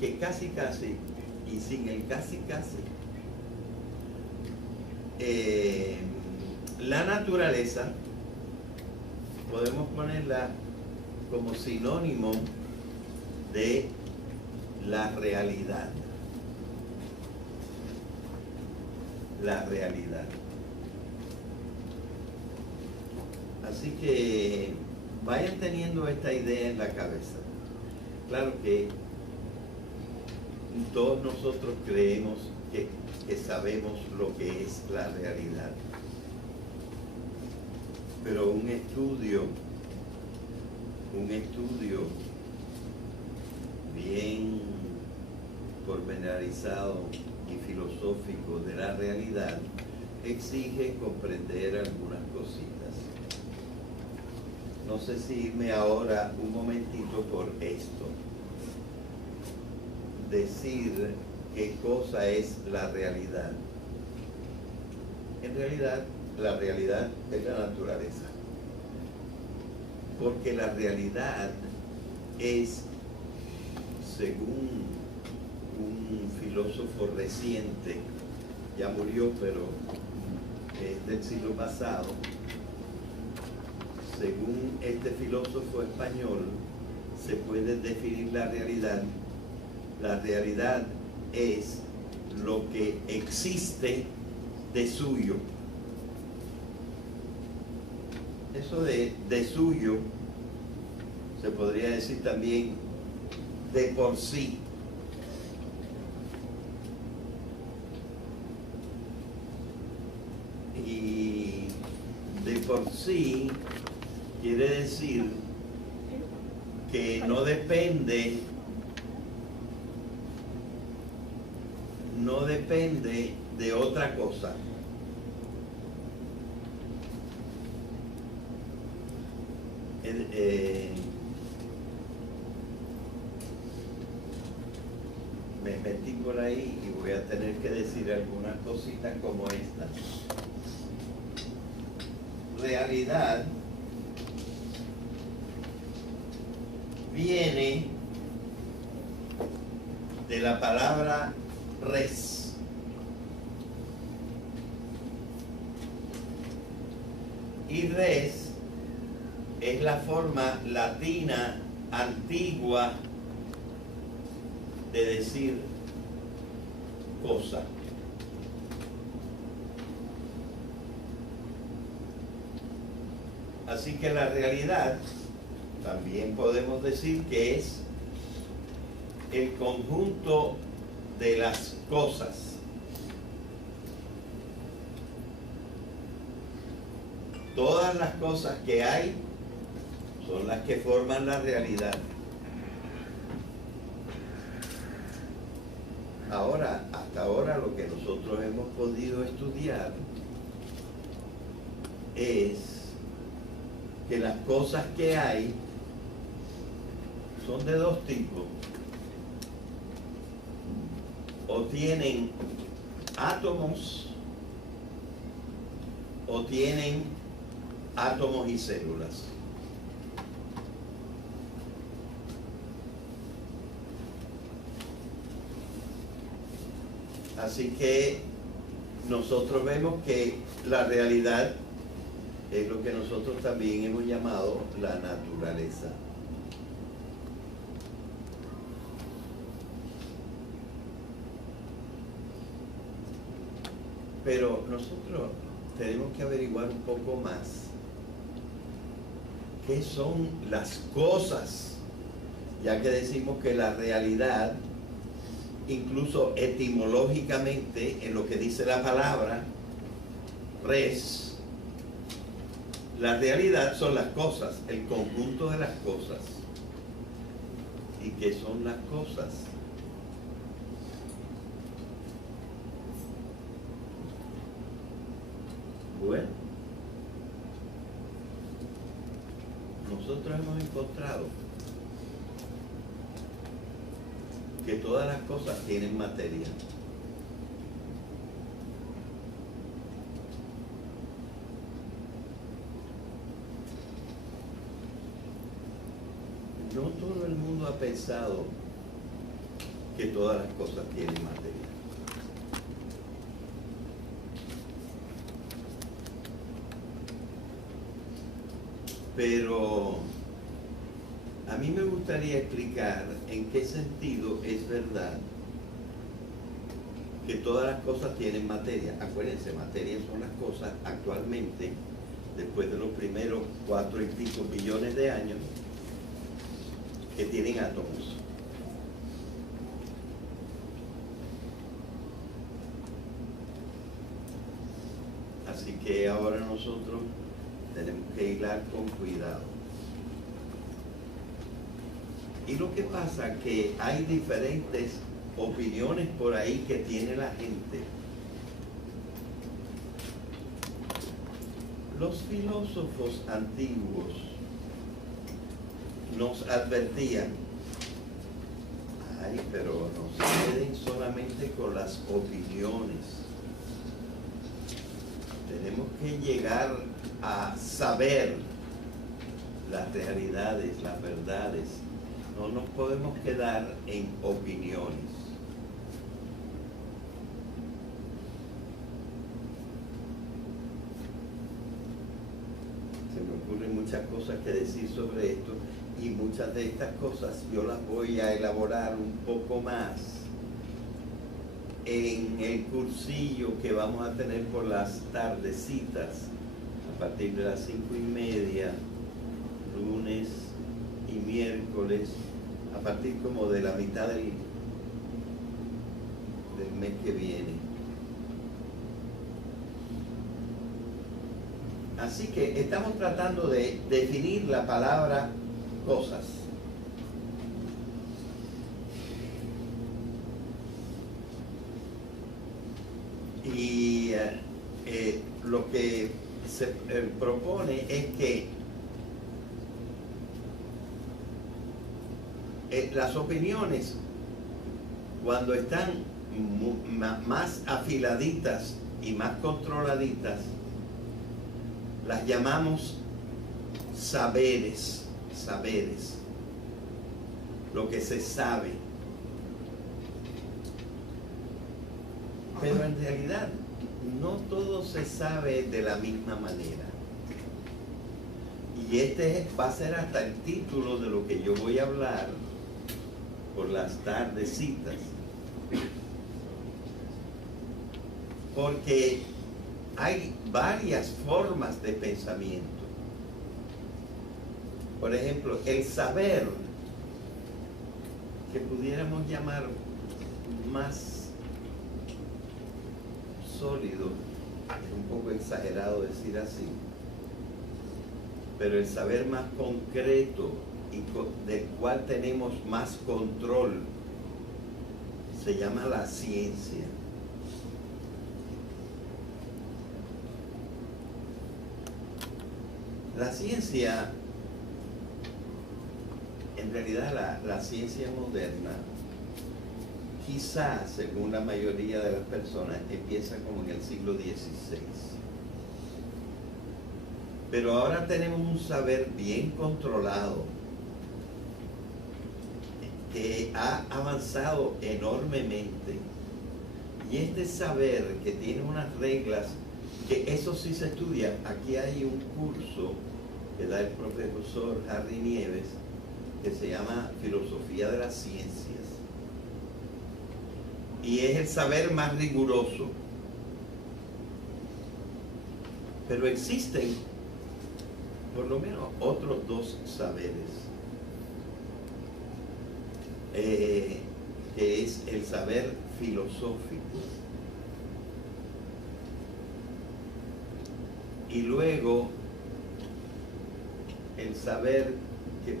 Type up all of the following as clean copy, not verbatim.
que casi y sin el casi la naturaleza podemos ponerla como sinónimo de la realidad. La realidad. Así que vayan teniendo esta idea en la cabeza. Claro que todos nosotros creemos que sabemos lo que es la realidad. Pero un estudio bien pormenorizado y filosófico de la realidad exige comprender algunas cositas. No sé si irme ahora un momentito por esto. Decir qué cosa es la realidad. En realidad, la realidad es la naturaleza. Porque la realidad es, según un filósofo reciente, ya murió, pero es del siglo pasado, según este filósofo español, se puede definir la realidad. La realidad es lo que existe de suyo. Eso de suyo se podría decir también de por sí. Y de por sí quiere decir que no depende de otra cosa. Me metí por ahí y voy a tener que decir algunas cositas como esta. Realidad viene de la palabra res. Y res es la forma latina antigua de decir cosa. Así que la realidad también podemos decir que es el conjunto de las cosas. Todas las cosas que hay son las que forman la realidad. Ahora, hasta ahora lo que nosotros hemos podido estudiar es que las cosas que hay son de dos tipos. O tienen átomos o tienen átomos y células. Así que nosotros vemos que la realidad es lo que nosotros también hemos llamado la naturaleza. Pero nosotros tenemos que averiguar un poco más qué son las cosas, ya que decimos que la realidad, incluso etimológicamente, en lo que dice la palabra res, la realidad son las cosas, el conjunto de las cosas. ¿Y qué son las cosas? Bueno, nosotros hemos encontrado que todas las cosas tienen materia. no todo el mundo ha pensado que todas las cosas tienen materia. Pero a mí me gustaría explicar en qué sentido es verdad que todas las cosas tienen materia. Acuérdense, materia son las cosas actualmente, después de los primeros 4 y pico billones de años, que tienen átomos. Así que ahora nosotros tenemos que hilar con cuidado. Y lo que pasa es que hay diferentes opiniones por ahí que tiene la gente. Los filósofos antiguos nos advertían, ay, pero no se queden solamente con las opiniones. Tenemos que llegar a saber las realidades, las verdades. No nos podemos quedar en opiniones. Se me ocurren muchas cosas que decir sobre esto y muchas de estas cosas yo las voy a elaborar un poco más en el cursillo que vamos a tener por las tardecitas a partir de las 5:30, lunes y miércoles, a partir como de la mitad del mes que viene. Así que estamos tratando de definir la palabra cosas. Y lo que se propone es que las opiniones, cuando están más afiladitas y más controladitas, las llamamos saberes, lo que se sabe. Pero en realidad no todo se sabe de la misma manera. Y este va a ser hasta el título de lo que yo voy a hablar por las tardecitas. Porque hay varias formas de pensamiento. Por ejemplo, el saber, que pudiéramos llamar más sólido, es un poco exagerado decir así, pero el saber más concreto y del cual tenemos más control se llama la ciencia. La ciencia, en realidad la ciencia moderna, quizás, según la mayoría de las personas, empieza como en el siglo XVI. Pero ahora tenemos un saber bien controlado que ha avanzado enormemente. Y este saber que tiene unas reglas, que eso sí se estudia. Aquí hay un curso que da el profesor Harry Nieves, que se llama Filosofía de las Ciencias. Y es el saber más riguroso. Pero existen por lo menos otros dos saberes, que es el saber filosófico y luego el saber que,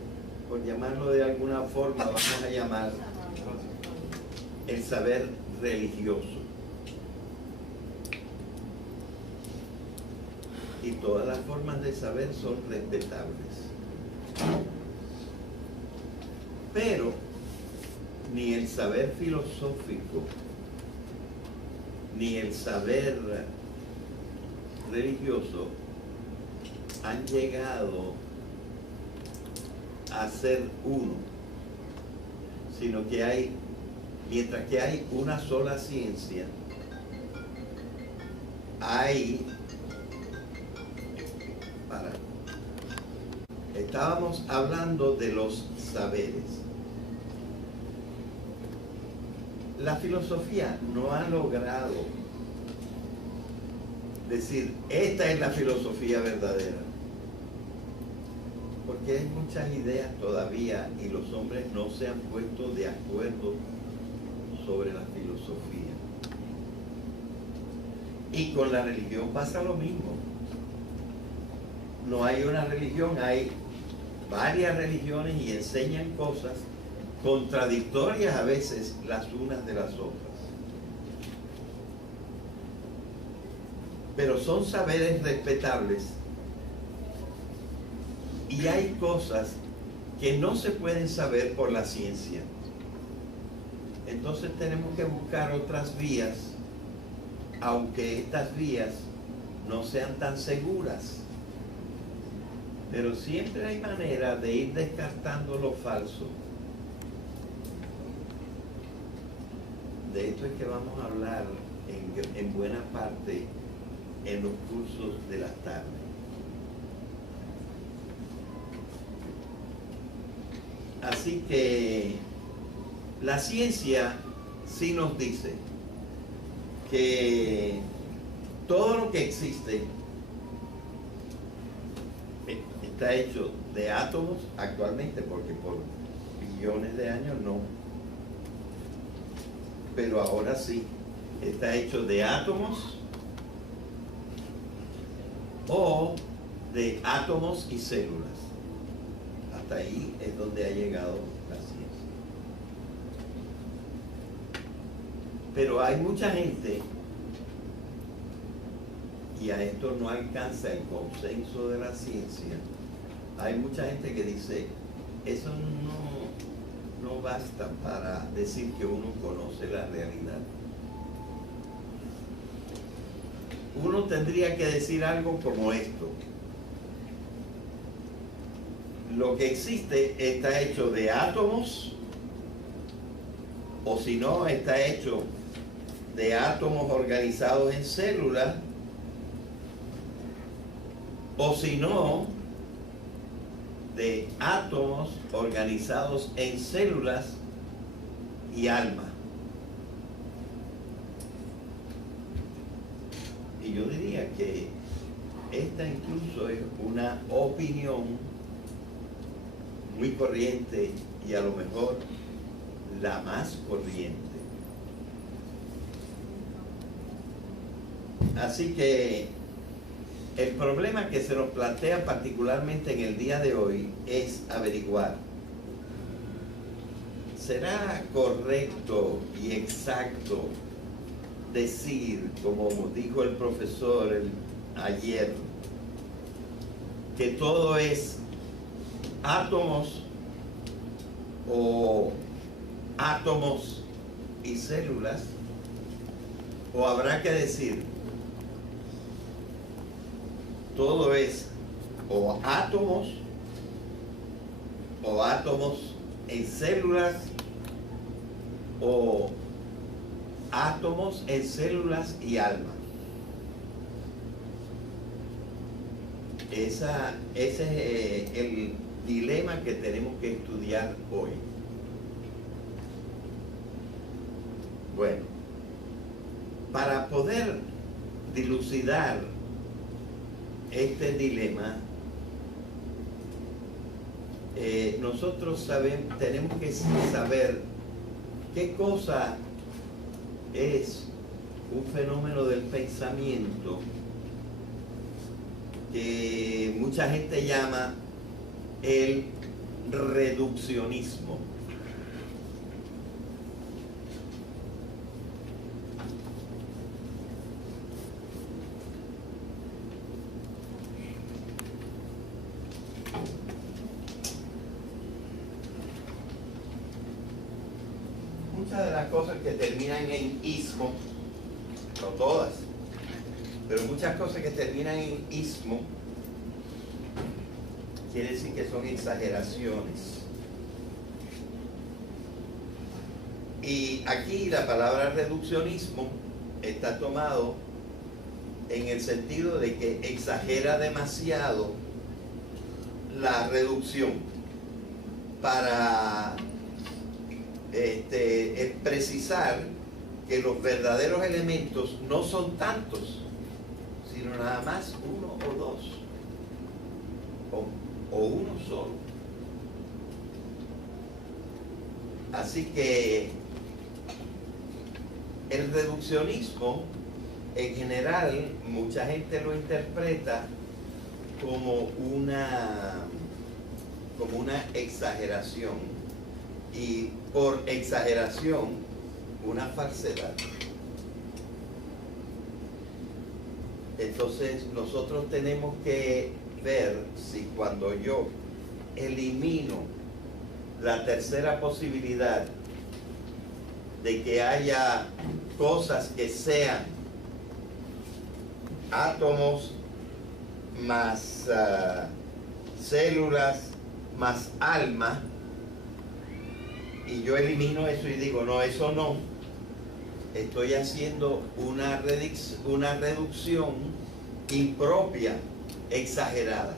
por llamarlo de alguna forma, vamos a llamar el saber religioso. Y todas las formas de saber son respetables. Pero ni el saber filosófico ni el saber religioso han llegado a ser uno, sino que hay, mientras que hay una sola ciencia, estábamos hablando de los saberes. La filosofía no ha logrado decir, esta es la filosofía verdadera, porque hay muchas ideas todavía y los hombres no se han puesto de acuerdo sobre la filosofía. Y con la religión pasa lo mismo. No hay una religión, hay varias religiones y enseñan cosas contradictorias a veces las unas de las otras. Pero son saberes respetables y hay cosas que no se pueden saber por la ciencia. Entonces tenemos que buscar otras vías, aunque estas vías no sean tan seguras. Pero siempre hay manera de ir descartando lo falso. De esto es que vamos a hablar en buena parte en los cursos de las tardes. Así que la ciencia sí nos dice que todo lo que existe está hecho de átomos actualmente, porque por billones de años no, pero ahora sí, está hecho de átomos o de átomos y células. Hasta ahí es donde ha llegado la ciencia. Pero hay mucha gente, y a esto no alcanza el consenso de la ciencia, hay mucha gente que dice, eso no basta para decir que uno conoce la realidad. Uno tendría que decir algo como esto: lo que existe está hecho de átomos, o si no, está hecho de átomos organizados en células, o si no, de átomos organizados en células y alma. Y yo diría que esta incluso es una opinión muy corriente y a lo mejor la más corriente. Así que el problema que se nos plantea particularmente en el día de hoy es averiguar, ¿será correcto y exacto decir, como dijo el profesor ayer, que todo es átomos o átomos y células? ¿O habrá que decir, todo es o átomos en células o átomos en células y alma? Ese es el dilema que tenemos que estudiar hoy. Bueno, para poder dilucidar este dilema, nosotros tenemos que saber qué cosa es un fenómeno del pensamiento que mucha gente llama el reduccionismo. Muchas de las cosas que terminan en ismo, no todas, pero muchas cosas que terminan en ismo quiere decir que son exageraciones. Y aquí la palabra reduccionismo está tomado en el sentido de que exagera demasiado la reducción para precisar que los verdaderos elementos no son tantos, sino nada más uno o dos, o uno solo. Así que el reduccionismo, en general, mucha gente lo interpreta como una exageración, y por exageración, una falsedad. Entonces, nosotros tenemos que ver si cuando yo elimino la tercera posibilidad de que haya cosas que sean átomos más células más alma, y yo elimino eso y digo, no, eso no, estoy haciendo una reducción impropia, exagerada.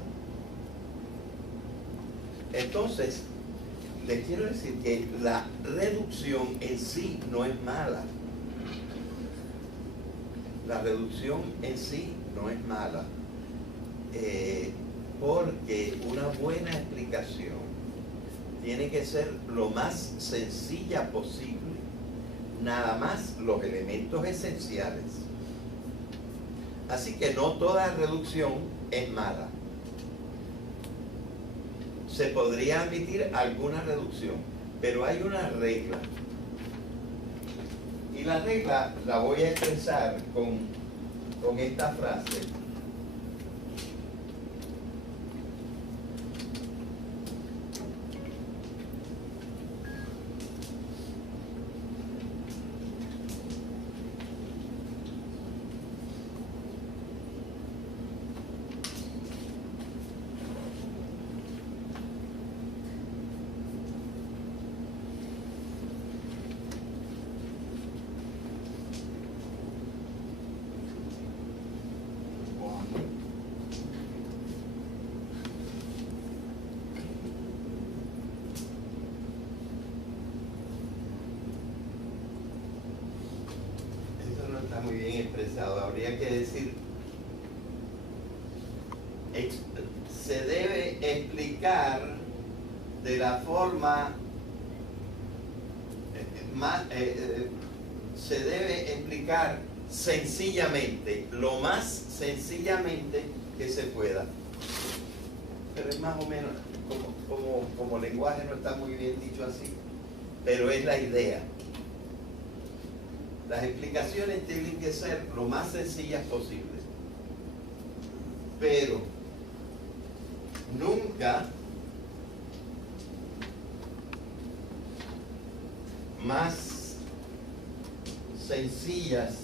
Entonces, les quiero decir que la reducción en sí no es mala. La reducción en sí no es mala, porque una buena explicación tiene que ser lo más sencilla posible, nada más los elementos esenciales. Así que no toda reducción es mala. Se podría admitir alguna reducción, pero hay una regla. Y la regla la voy a expresar con esta frase. Muy bien expresado, habría que decir, se debe explicar de la forma más, se debe explicar sencillamente, lo más sencillamente que se pueda. Pero es más o menos, como lenguaje no está muy bien dicho así, pero es la idea. Las explicaciones tienen que ser lo más sencillas posibles, pero nunca más sencillas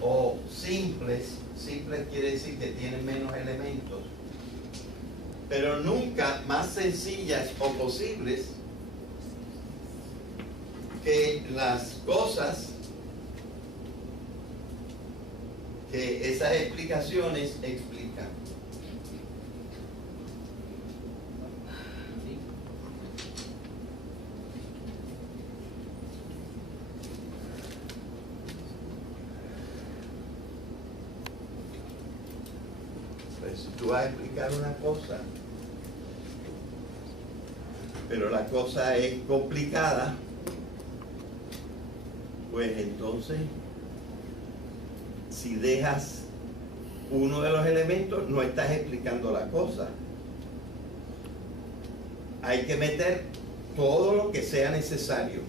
o simples. Simples quiere decir que tienen menos elementos, pero nunca más sencillas o posibles que las cosas que esas explicaciones explican. Pues si tú vas a explicar una cosa, pero la cosa es complicada, pues entonces, si dejas uno de los elementos, no estás explicando la cosa. Hay que meter todo lo que sea necesario.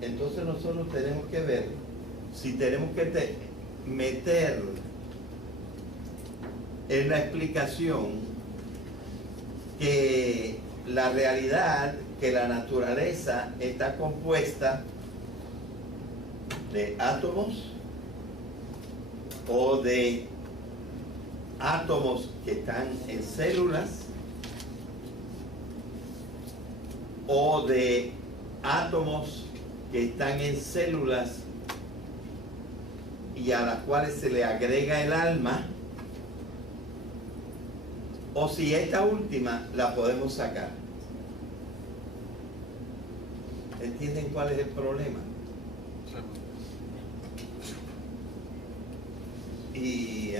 Entonces nosotros tenemos que ver si tenemos que meter en la explicación que la realidad, que la naturaleza está compuesta de átomos o de átomos que están en células, o de átomos que están en células y a las cuales se le agrega el alma, o si esta última la podemos sacar. ¿Entienden cuál es el problema? Y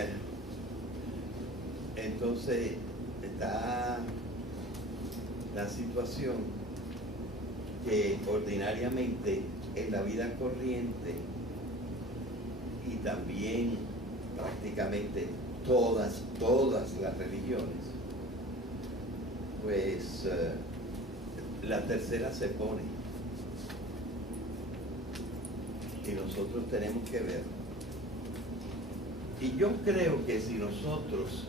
entonces está la situación que ordinariamente en la vida corriente y también prácticamente todas las religiones, pues la tercera se pone y nosotros tenemos que ver. Y yo creo que si nosotros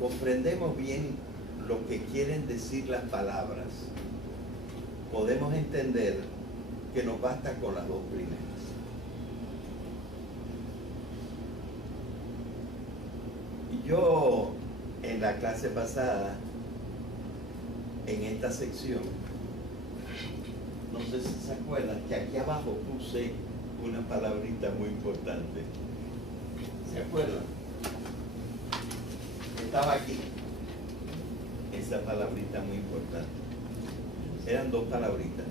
comprendemos bien lo que quieren decir las palabras, podemos entender que nos basta con las dos primeras. Yo en la clase pasada, en esta sección, no sé si se acuerdan que aquí abajo puse una palabrita muy importante. ¿Se acuerdan? Estaba aquí esa palabrita muy importante. Eran dos palabritas.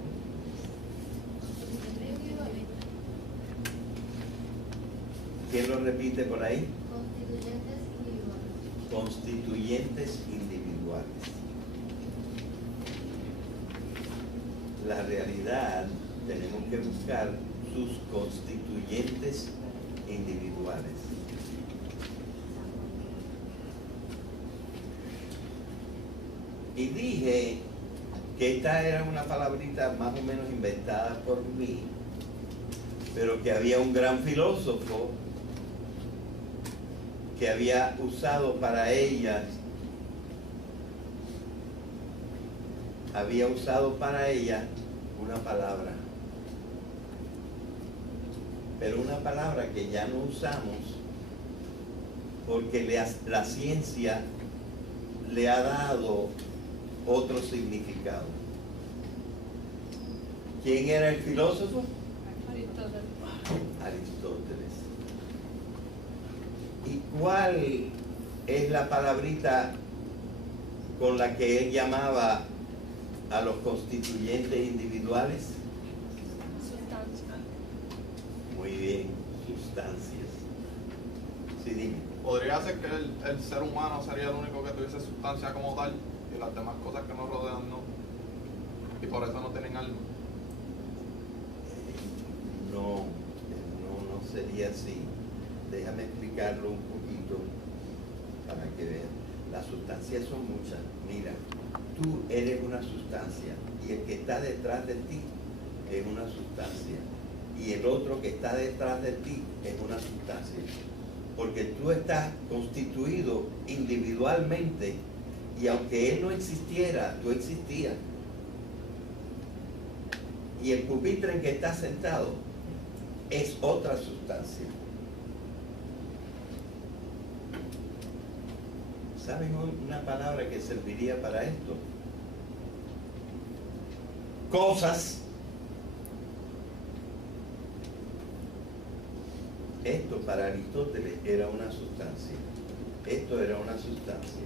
¿Quién lo repite por ahí? Constituyentes individuales. La realidad, tenemos que buscar sus constituyentes individuales. Y dije que esta era una palabrita más o menos inventada por mí, pero que había un gran filósofo que había usado para ella una palabra, pero una palabra que ya no usamos porque la ciencia le ha dado otro significado. ¿Quién era el filósofo? Aristóteles. ¿Y cuál es la palabrita con la que él llamaba a los constituyentes individuales? Sustancia. Muy bien, sustancias. Sí, dime. ¿Podría ser que el ser humano sería el único que tuviese sustancia como tal y las demás cosas que nos rodean no? Y por eso no tienen alma. No sería así. Déjame explicarlo un poquito para que vean. Las sustancias son muchas. Mira, tú eres una sustancia y el que está detrás de ti es una sustancia y el otro que está detrás de ti es una sustancia. Porque tú estás constituido individualmente y aunque él no existiera, tú existías. Y el pupitre en que estás sentado es otra sustancia. ¿Saben una palabra que serviría para esto? Cosas. Esto para Aristóteles era una sustancia. Esto era una sustancia.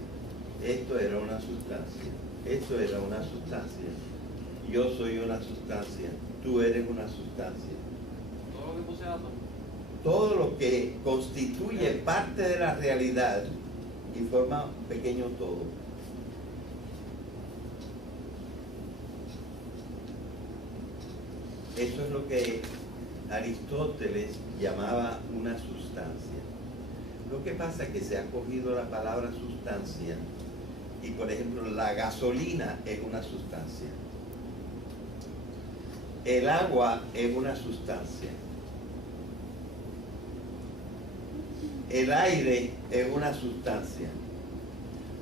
Esto era una sustancia. Esto era una sustancia. Yo soy una sustancia. Tú eres una sustancia. Todo lo que posee átomos. Todo lo que constituye parte de la realidad y forma un pequeño todo. Eso es lo que Aristóteles llamaba una sustancia. Lo que pasa es que se ha cogido la palabra sustancia y, por ejemplo, la gasolina es una sustancia. El agua es una sustancia. El aire es una sustancia.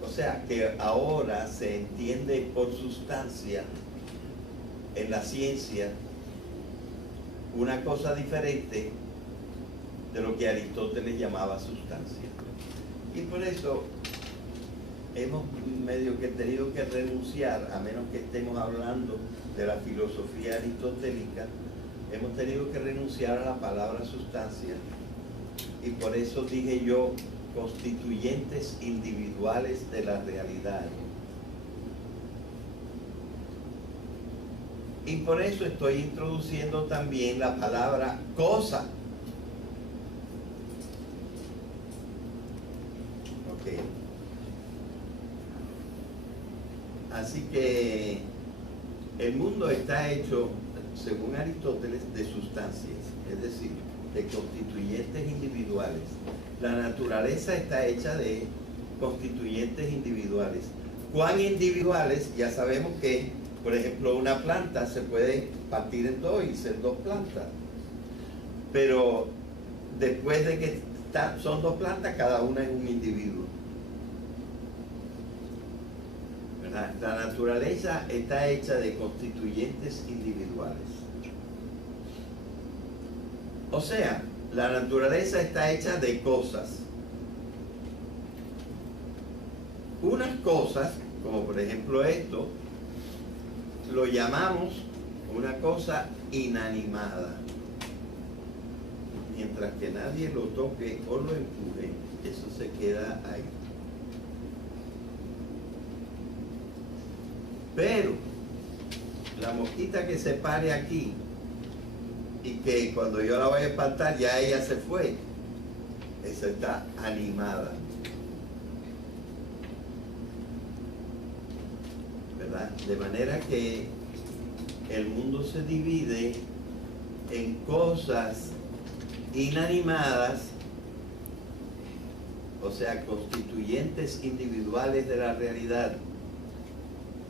O sea que ahora se entiende por sustancia en la ciencia una cosa diferente de lo que Aristóteles llamaba sustancia. Y por eso hemos medio que tenido que renunciar, a menos que estemos hablando de la filosofía aristotélica, hemos tenido que renunciar a la palabra sustancia. Y por eso dije yo, constituyentes individuales de la realidad. Y por eso estoy introduciendo también la palabra cosa. Ok. Así que el mundo está hecho, según Aristóteles, de sustancias, es decir, de constituyentes individuales. La naturaleza está hecha de constituyentes individuales. ¿Cuán individuales? Ya sabemos que, por ejemplo, una planta se puede partir en dos y ser dos plantas. Pero después de que son dos plantas, cada una es un individuo. ¿Verdad? La naturaleza está hecha de constituyentes individuales. O sea, la naturaleza está hecha de cosas. Unas cosas, como por ejemplo esto, lo llamamos una cosa inanimada. Mientras que nadie lo toque o lo empuje, eso se queda ahí. Pero la mosquita que se pare aquí y que cuando yo la voy a espantar ya ella se fue, esa está animada, ¿verdad? De manera que el mundo se divide en cosas inanimadas, o sea, constituyentes individuales de la realidad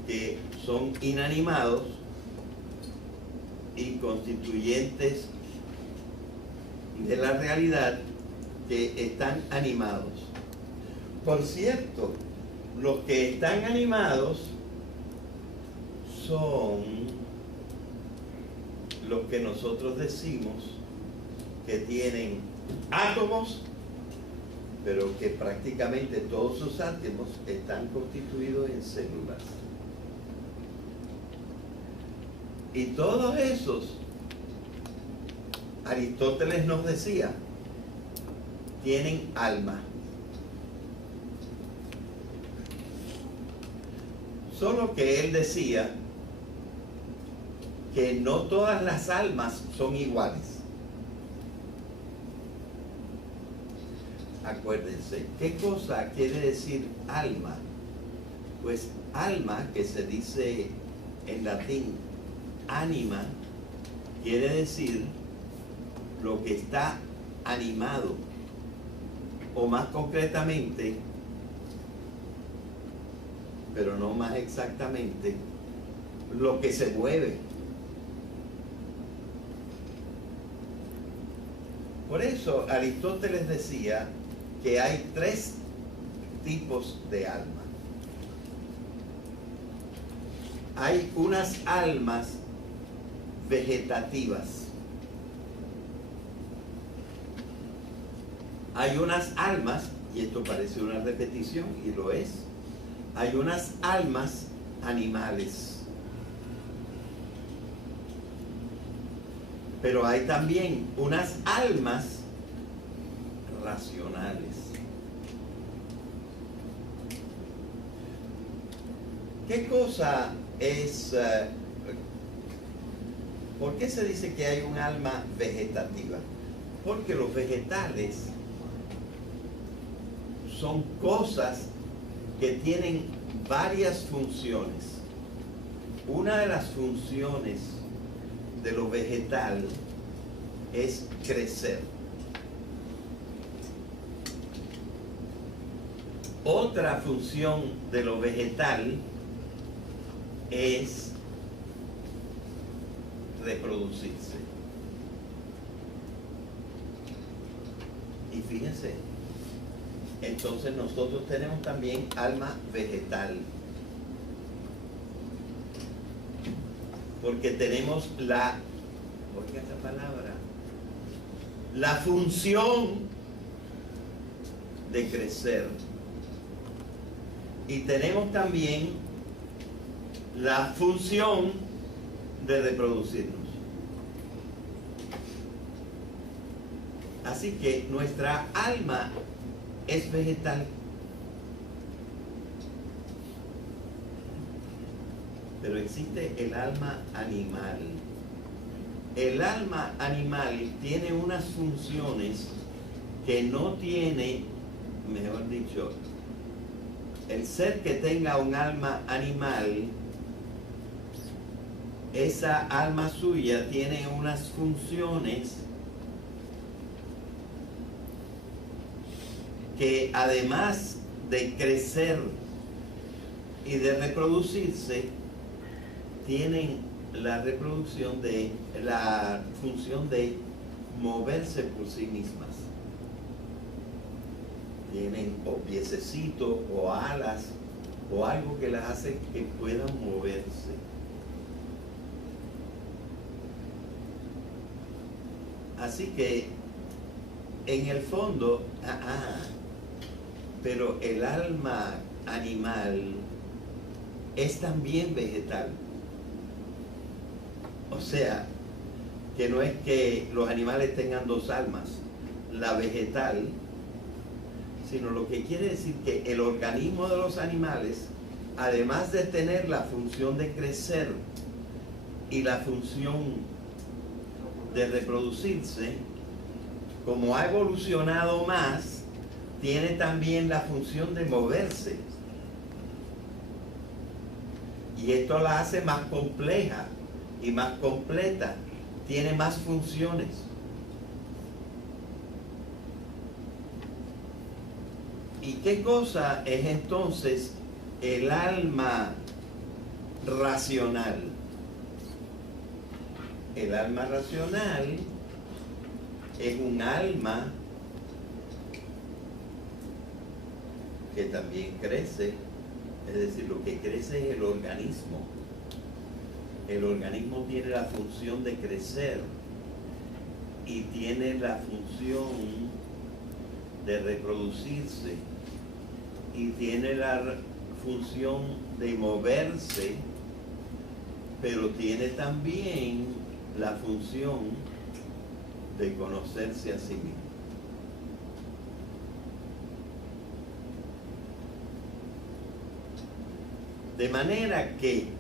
que son inanimados, y constituyentes de la realidad que están animados. Por cierto, los que están animados son los que nosotros decimos que tienen átomos, pero que prácticamente todos sus átomos están constituidos en células. Y todos esos, Aristóteles nos decía, tienen alma. Solo que él decía que no todas las almas son iguales. Acuérdense, ¿qué cosa quiere decir alma? Pues alma, que se dice en latín ánima, quiere decir lo que está animado, o más concretamente, pero no más exactamente, lo que se mueve. Por eso Aristóteles decía que hay tres tipos de alma. Hay unas almas vegetativas. Hay unas almas, y esto parece una repetición, y lo es, hay unas almas animales. Pero hay también unas almas racionales. ¿Qué cosa es? ¿Por qué se dice que hay un alma vegetativa? Porque los vegetales son cosas que tienen varias funciones. Una de las funciones de lo vegetal es crecer. Otra función de lo vegetal es reproducirse. Y fíjense, entonces nosotros tenemos también alma vegetal, porque tenemos la, oiga esta palabra, la función de crecer. Y tenemos también la función de reproducirnos. Así que nuestra alma es vegetal. Pero existe el alma animal. El alma animal tiene unas funciones que no tiene, mejor dicho, el ser que tenga un alma animal, esa alma suya tiene unas funciones que además de crecer y de reproducirse, tienen la reproducción de la función de moverse por sí mismas. Tienen o piececitos o alas o algo que las hace que puedan moverse. Así que en el fondo, pero el alma animal es también vegetal. O sea, que no es que los animales tengan dos almas, la vegetal, sino lo que quiere decir que el organismo de los animales, además de tener la función de crecer y la función de reproducirse, como ha evolucionado más, tiene también la función de moverse. Y esto la hace más compleja y más completa, tiene más funciones. ¿Y qué cosa es entonces el alma racional? El alma racional es un alma que también crece, es decir, lo que crece es el organismo. El organismo tiene la función de crecer y tiene la función de reproducirse y tiene la función de moverse, pero tiene también la función de conocerse a sí mismo. De manera que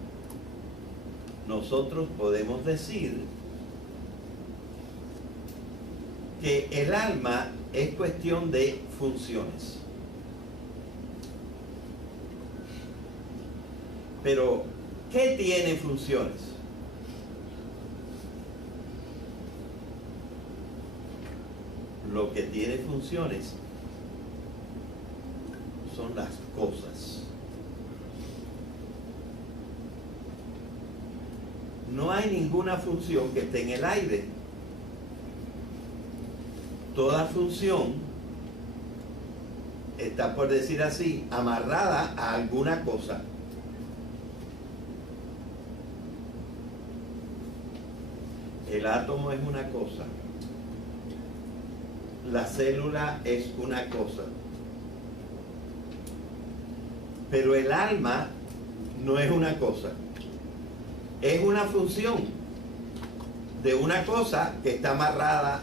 nosotros podemos decir que el alma es cuestión de funciones. Pero, ¿qué tiene funciones? Lo que tiene funciones son las cosas. No hay ninguna función que esté en el aire. Toda función está, por decir así, amarrada a alguna cosa. El átomo es una cosa. La célula es una cosa. Pero el alma no es una cosa. Es una función de una cosa que está amarrada,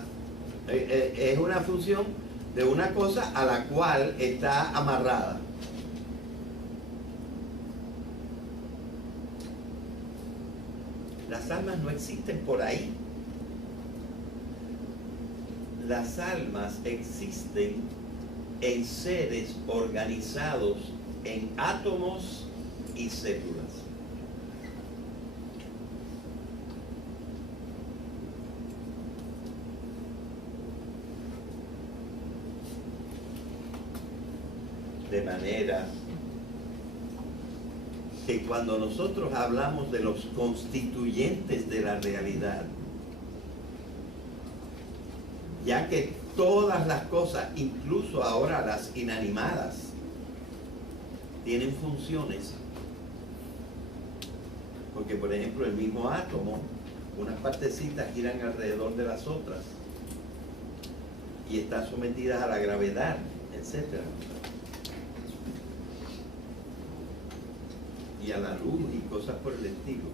es una función de una cosa a la cual está amarrada. Las almas no existen por ahí. Las almas existen en seres organizados en átomos y células. De manera que cuando nosotros hablamos de los constituyentes de la realidad, ya que todas las cosas, incluso ahora las inanimadas, tienen funciones, porque por ejemplo el mismo átomo, unas partecitas giran alrededor de las otras, y están sometidas a la gravedad, etc. Y a la luz y cosas por el estilo.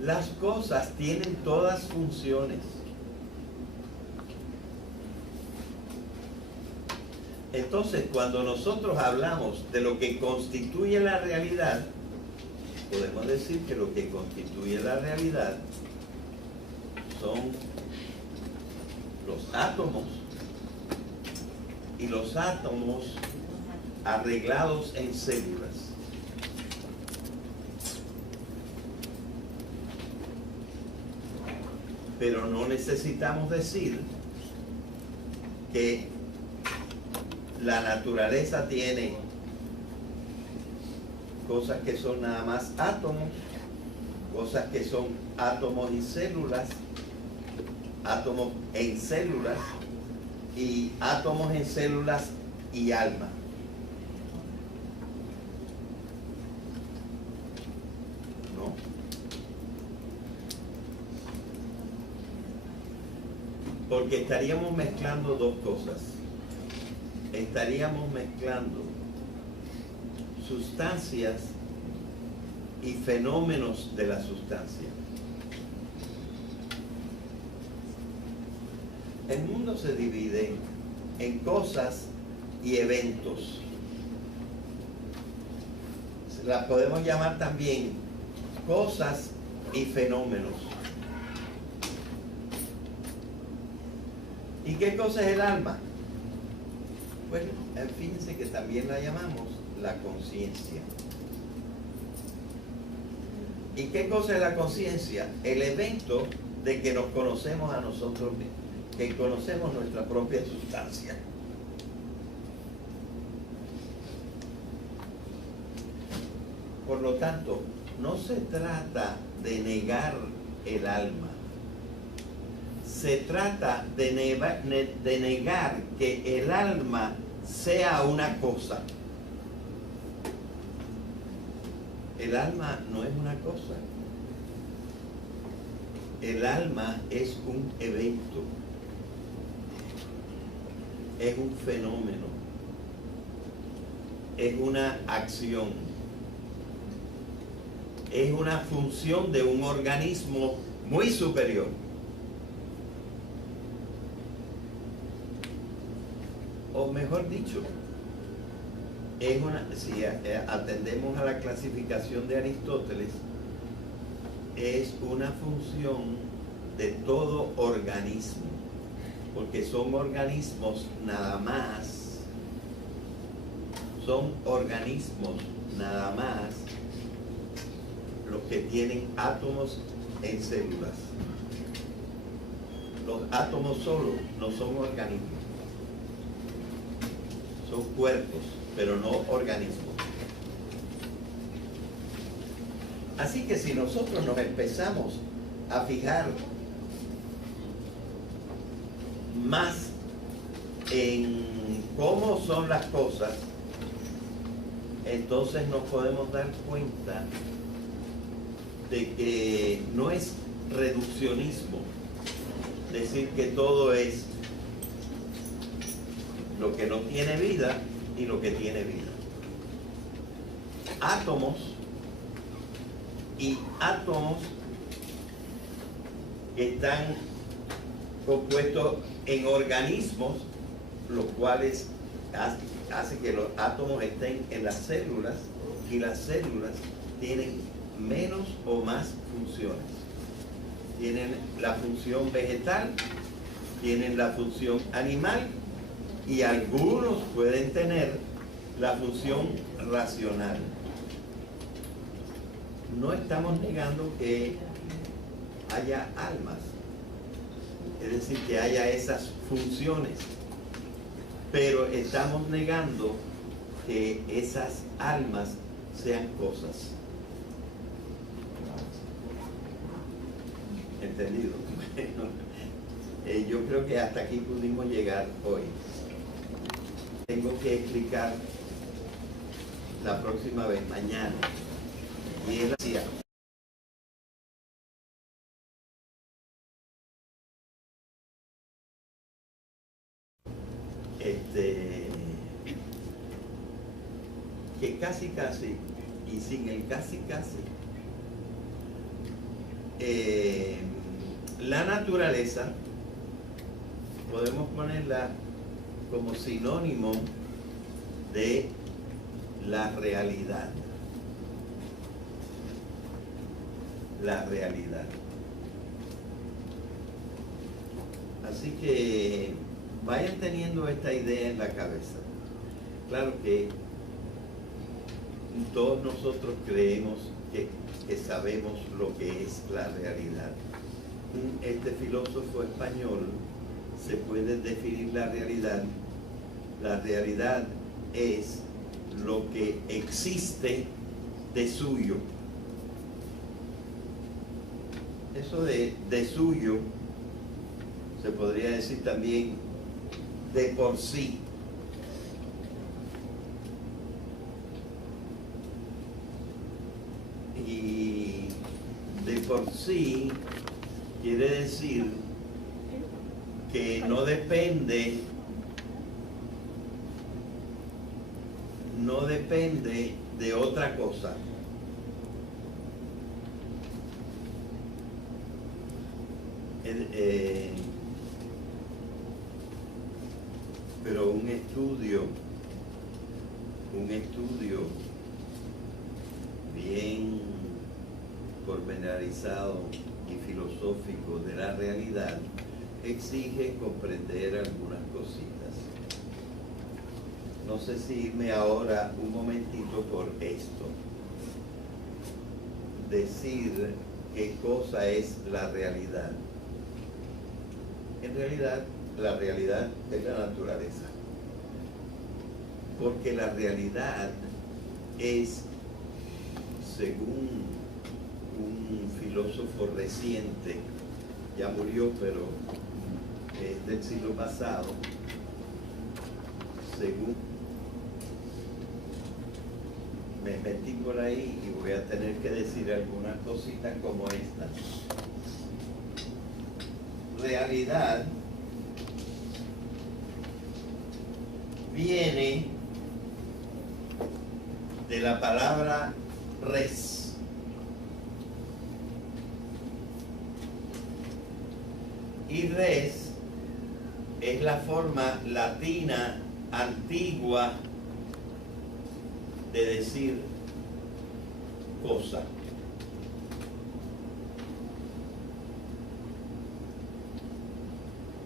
Las cosas tienen todas funciones. Entonces, cuando nosotros hablamos de lo que constituye la realidad, podemos decir que lo que constituye la realidad son los átomos, y los átomos arreglados en células. Pero no necesitamos decir que la naturaleza tiene cosas que son nada más átomos, cosas que son átomos y células, átomos en células y átomos en células y alma. ¿No? Porque estaríamos mezclando dos cosas. Estaríamos mezclando sustancias y fenómenos de la sustancia. El mundo se divide en cosas y eventos. Las podemos llamar también cosas y fenómenos. ¿Y qué cosa es el alma? Bueno, fíjense que también la llamamos la conciencia. ¿Y qué cosa es la conciencia? El evento de que nos conocemos a nosotros mismos, que conocemos nuestra propia sustancia. Por lo tanto, no se trata de negar el alma. Se trata de negar que el alma sea una cosa. El alma no es una cosa. El alma es un evento. Es un fenómeno. Es una acción. Es una función de un organismo muy superior. O mejor dicho, si atendemos a la clasificación de Aristóteles, es una función de todo organismo, porque son organismos nada más, los que tienen átomos en células. Los átomos solos no son organismos. Son cuerpos, pero no organismos. Así que si nosotros nos empezamos a fijar más en cómo son las cosas, entonces nos podemos dar cuenta de que no es reduccionismo decir que todo es lo que no tiene vida y lo que tiene vida. Átomos y átomos están compuestos en organismos, los cuales hace que los átomos estén en las células, y las células tienen menos o más funciones. Tienen la función vegetal, tienen la función animal, y algunos pueden tener la función racional. No estamos negando que haya almas, es decir, que haya esas funciones, pero estamos negando que esas almas sean cosas. ¿Entendido? Bueno, yo creo que hasta aquí pudimos llegar hoy. Tengo que explicar la próxima vez, mañana, y él hacía que casi y sin el casi la naturaleza podemos ponerla como sinónimo de la realidad. La realidad. Así que vayan teniendo esta idea en la cabeza. Claro que todos nosotros creemos que sabemos lo que es la realidad. Este filósofo español se puede definir la realidad. La realidad es lo que existe de suyo. Eso de suyo se podría decir también de por sí. Y de por sí quiere decir que no depende de otra cosa. Pero un estudio bien pormenorizado y filosófico de la realidad exige comprender algunas cositas. No sé si irme ahora un momentito por esto. Decir qué cosa es la realidad. En realidad, la realidad es la naturaleza. Porque la realidad es, según un filósofo reciente, ya murió, pero es del siglo pasado, según me metí por ahí y voy a tener que decir algunas cositas como esta. Realidad viene de la palabra res. Y res es la forma latina antigua de decir cosa.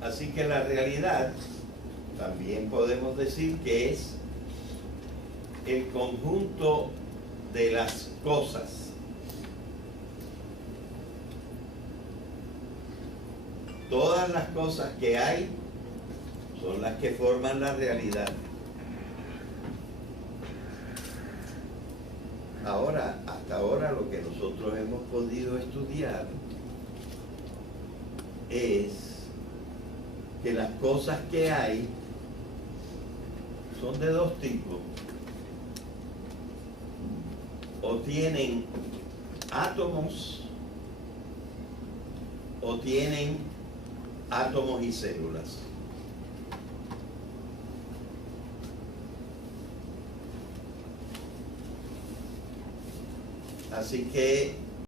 Así que la realidad también podemos decir que es el conjunto de las cosas. Todas las cosas que hay son las que forman la realidad. Ahora, hasta ahora lo que nosotros hemos podido estudiar es que las cosas que hay son de dos tipos. O tienen átomos o tienen átomos y células. Así que